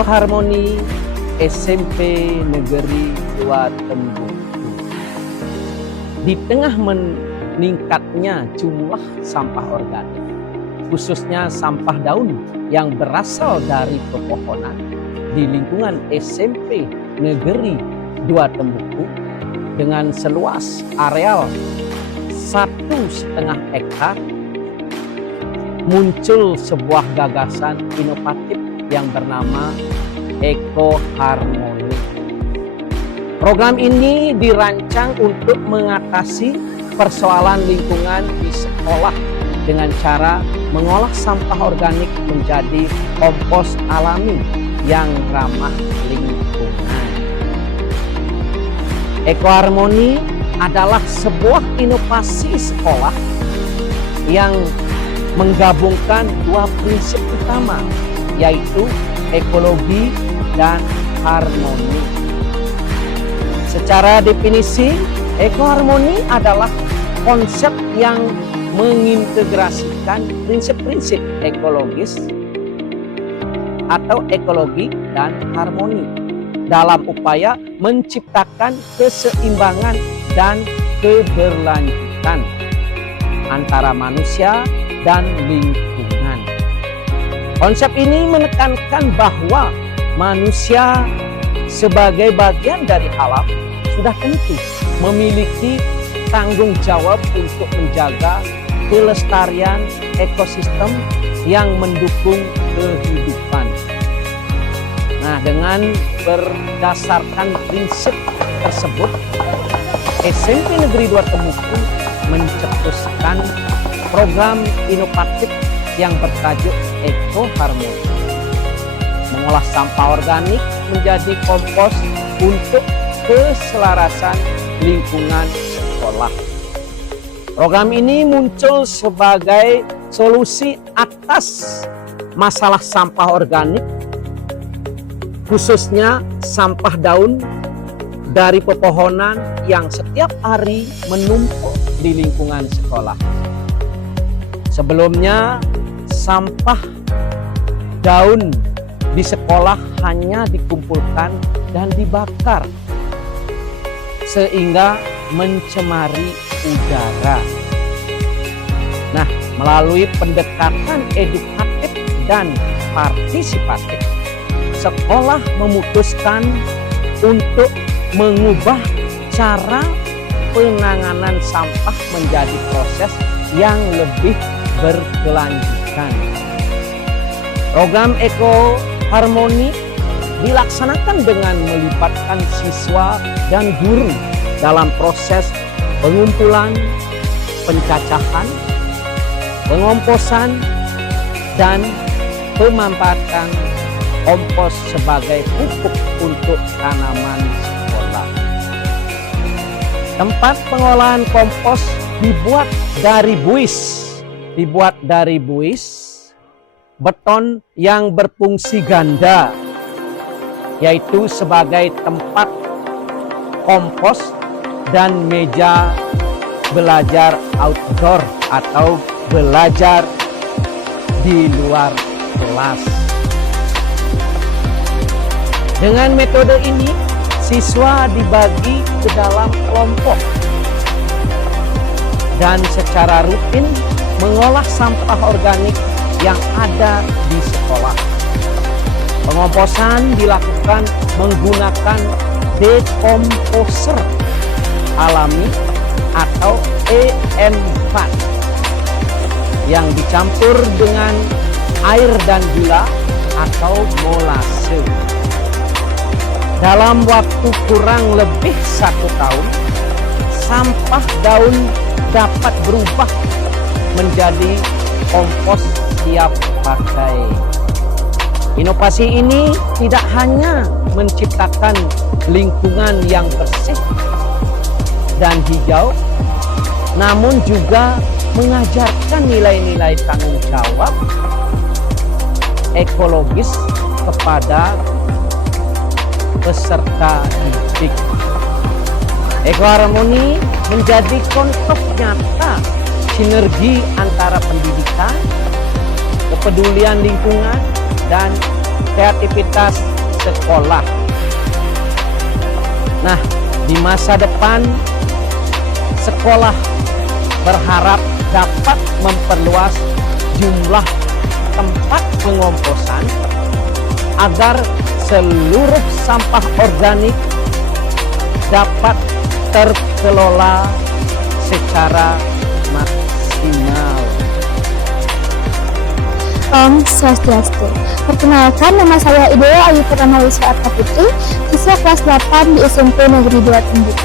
Ekoharmoni SMP Negeri 2 Tembung. Di tengah meningkatnya jumlah sampah organik, khususnya sampah daun yang berasal dari pepohonan di lingkungan SMP Negeri 2 Tembuku dengan seluas areal 1,5 hektar, muncul sebuah gagasan inovatif yang bernama Ekoharmoni. Program ini dirancang untuk mengatasi persoalan lingkungan di sekolah dengan cara mengolah sampah organik menjadi kompos alami yang ramah lingkungan. Ekoharmoni adalah sebuah inovasi sekolah yang menggabungkan dua prinsip utama, yaitu ekologi dan harmoni. Secara definisi, ekoharmoni adalah konsep yang mengintegrasikan prinsip-prinsip ekologis atau ekologi dan harmoni dalam upaya menciptakan keseimbangan dan keberlanjutan antara manusia dan lingkungan. Konsep ini menekankan bahwa manusia sebagai bagian dari alam sudah tentu memiliki tanggung jawab untuk menjaga kelestarian ekosistem yang mendukung kehidupan. Nah, dengan berdasarkan prinsip tersebut, SMP Negeri 2 Tembuku mencetuskan program inovatif yang bertajuk Ekoharmoni, mengolah sampah organik menjadi kompos untuk keselarasan lingkungan sekolah. Program ini muncul sebagai solusi atas masalah sampah organik, khususnya sampah daun dari pepohonan yang setiap hari menumpuk di lingkungan sekolah. Sebelumnya, sampah daun di sekolah hanya dikumpulkan dan dibakar, sehingga mencemari udara. Nah, melalui pendekatan edukatif dan partisipatif, sekolah memutuskan untuk mengubah cara penanganan sampah menjadi proses yang lebih berkelanjutan. Program Ekoharmoni dilaksanakan dengan melibatkan siswa dan guru dalam proses pengumpulan, pencacahan, pengomposan, dan pemanfaatan kompos sebagai pupuk untuk tanaman sekolah. Tempat pengolahan kompos dibuat dari buis beton yang berfungsi ganda, yaitu sebagai tempat kompos dan meja belajar outdoor atau belajar di luar kelas. Dengan metode ini, siswa dibagi ke dalam kelompok dan secara rutin mengolah sampah organik yang ada di sekolah. Pengomposan dilakukan menggunakan dekomposer alami atau EM4 yang dicampur dengan air dan gula atau molase. Dalam waktu kurang lebih 1 tahun, sampah daun dapat berubah menjadi kompos siap pakai. Inovasi ini tidak hanya menciptakan lingkungan yang bersih dan hijau, namun juga mengajarkan nilai-nilai tanggung jawab ekologis kepada peserta didik. Ekoharmoni menjadi contoh nyata sinergi antara pendidikan, kepedulian lingkungan, dan kreativitas sekolah. Nah, di masa depan sekolah berharap dapat memperluas jumlah tempat pengomposan agar seluruh sampah organik dapat terkelola secara maksimal. Om Swastiastu. Perkenalkan, nama saya Idea Ayu Purnama Wiswa Arta Putri, siswa kelas 8 di SMP Negeri 2 Timbuk.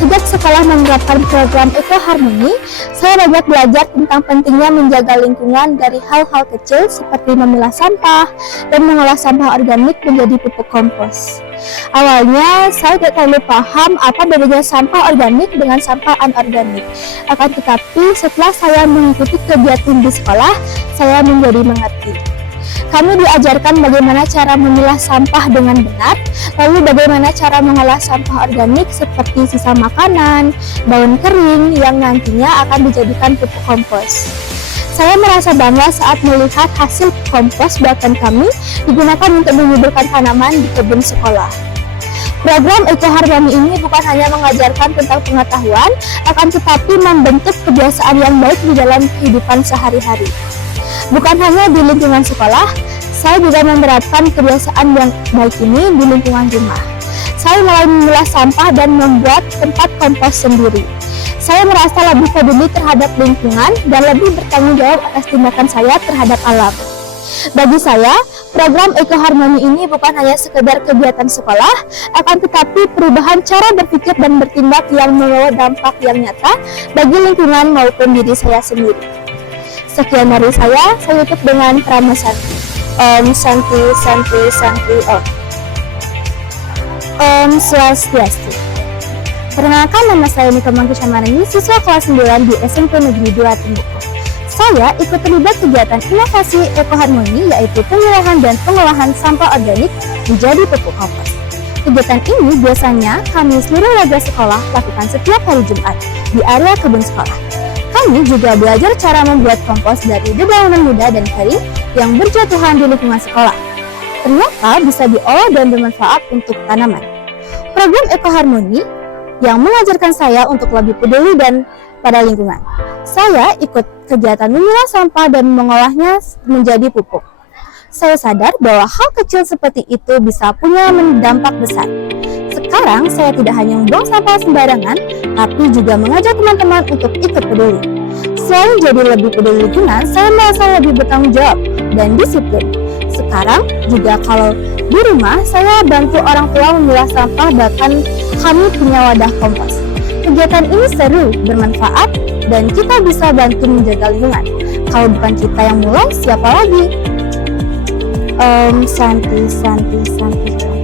Sejak sekolah menerapkan program ekoharmoni, saya banyak belajar tentang pentingnya menjaga lingkungan dari hal-hal kecil seperti memilah sampah dan mengolah sampah organik menjadi pupuk kompos. Awalnya, saya tidak terlalu paham apa bedanya sampah organik dengan sampah anorganik. Akan tetapi, setelah saya mengikuti kegiatan di sekolah, saya menjadi mengerti. Kami diajarkan bagaimana cara memilah sampah dengan benar, lalu bagaimana cara mengolah sampah organik seperti sisa makanan, daun kering yang nantinya akan dijadikan pupuk kompos. Saya merasa bangga saat melihat hasil kompos buatan kami digunakan untuk menyuburkan tanaman di kebun sekolah. Program ekoharmoni ini bukan hanya mengajarkan tentang pengetahuan, akan tetapi membentuk kebiasaan yang baik di dalam kehidupan sehari-hari. Bukan hanya di lingkungan sekolah, saya juga menerapkan kebiasaan yang baik ini di lingkungan rumah. Saya mulai memilah sampah dan membuat tempat kompos sendiri. Saya merasa lebih peduli terhadap lingkungan dan lebih bertanggung jawab atas tindakan saya terhadap alam. Bagi saya, program ekoharmoni ini bukan hanya sekedar kegiatan sekolah, akan tetapi perubahan cara berpikir dan bertindak yang membawa dampak yang nyata bagi lingkungan maupun diri saya sendiri. Sekian dari saya tutup dengan Prama Santi. Om Santi Santi Santi Om. Om Swastiastu. Perkenalkan, nama saya Nika Mangkusha Marini, siswa kelas 9 di SMP Negeri 2 Timbuk. Saya ikut terlibat kegiatan inovasi ekoharmoni, yaitu pemilahan dan pengolahan sampah organik menjadi pupuk kompos. Kegiatan ini biasanya kami seluruh warga sekolah lakukan setiap hari Jumat di area kebun sekolah. Kami juga belajar cara membuat kompos dari dedaunan muda dan kering yang berjatuhan di lingkungan sekolah. Ternyata bisa diolah dan bermanfaat untuk tanaman. Program ekoharmoni yang mengajarkan saya untuk lebih peduli dan pada lingkungan. Saya ikut kegiatan memilah sampah dan mengolahnya menjadi pupuk. Saya sadar bahwa hal kecil seperti itu bisa punya dampak besar. Sekarang saya tidak hanya membuang sampah sembarangan, tapi juga mengajak teman-teman untuk ikut peduli. Selain jadi lebih peduli lingkungan, saya merasa lebih bertanggung jawab dan disiplin. Sekarang juga kalau di rumah, saya bantu orang tua memilah sampah, bahkan kami punya wadah kompos. Kegiatan ini seru, bermanfaat, dan kita bisa bantu menjaga lingkungan. Kalau bukan kita yang mulai, siapa lagi? Om Santi Santi Santi.